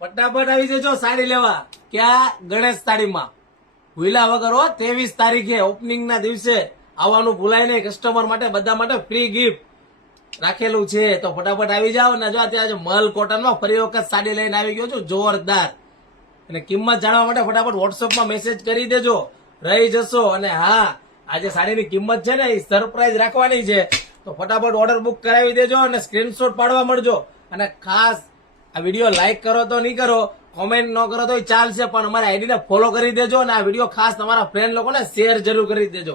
ફટાફટ આવી જજો સાડી લેવા ક્યાં ગણેશ સાડીમાં ભૂલા વગર હો 23 તારીખે ઓપનિંગ ના દિવસે આવવાનું ભૂલાય નહીં. કસ્ટમર માટે બધા માટે ફ્રી ગિફ્ટ રાખેલું છે તો ફટાફટ આવી જાઓ ને. જો અત્યારે મલ કોટનમાં ફરી વખત સાડી લઈને આવી ગયો છું જોરદાર. અને કિંમત જાણવા માટે ફટાફટ વોટ્સઅપમાં મેસેજ કરી દેજો, રહી જશો. અને હા, આજે સાડીની કિંમત છે ને એ સરપ્રાઈઝ રાખવાની છે તો ફટાફટ ઓર્ડર બુક કરાવી દેજો અને સ્ક્રીનશોટ પાડવા મળજો. અને ખાસ આ વિડીયો લાઈક કરો તો નહીં કરો, કોમેન્ટ ન કરો તો ચાલશે, પણ અમારી આઈડીને ફોલો કરી દેજો. અને આ વિડીયો ખાસ તમારા ફ્રેન્ડ લોકોને શેર જરૂર કરી દેજો,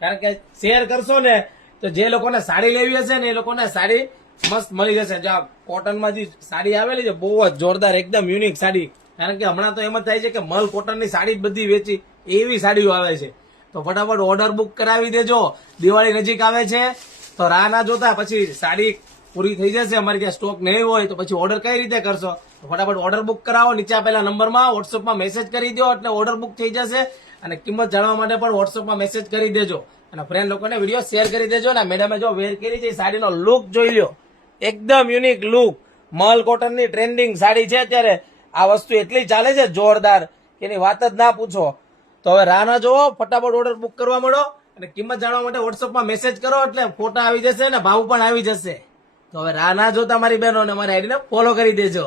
કારણ કે શેર કરશો ને તો જે લોકોને સાડી લેવી હશે ને એ લોકોને સાડી મસ્ત મળી જશે. જો કોટનમાં જે સાડી આવેલી છે બહુ જ જોરદાર, એકદમ યુનિક સાડી. કારણ કે હમણાં તો એમ જ થાય છે કે મલ કોટનની સાડી જ બધી વેચી એવી સાડીઓ આવે છે. તો ફટાફટ ઓર્ડર બુક કરાવી દેજો. દિવાળી નજીક આવે છે તો રાહ ના જોતા, પછી સાડી પૂરી થઈ જશે, અમારી ત્યાં સ્ટોક નહીં હોય તો પછી ઓર્ડર કઈ રીતે કરશો? તો ફટાફટ ઓર્ડર બુક કરાવો. નીચે આપેલા નંબરમાં વોટ્સઅપમાં મેસેજ કરી દો એટલે ઓર્ડર બુક થઈ જશે. અને કિંમત જાણવા માટે પણ વોટ્સઅપમાં મેસેજ કરી દેજો અને ફ્રેન્ડ લોકોને વિડીયો શેર કરી દેજો. ને મેડમે જો વેર કરી છે સાડીનો લુક જોઈ લ્યો, એકદમ યુનિક લુક. મલ કોટનની ટ્રેન્ડિંગ સાડી છે અત્યારે. આ વસ્તુ એટલી ચાલે છે જોરદાર કે એની વાત જ ના પૂછો. તો હવે રાહ ના જોવો, ફટાફટ ઓર્ડર બુક કરવા મળો. અને કિંમત જાણવા માટે વોટ્સઅપમાં મેસેજ કરો એટલે ફોટા આવી જશે અને ભાવ પણ આવી જશે. તો હવે રાહ ના જોતા મારી બહેનો અને મારી આઈડીને ફોલો કરી દેજો.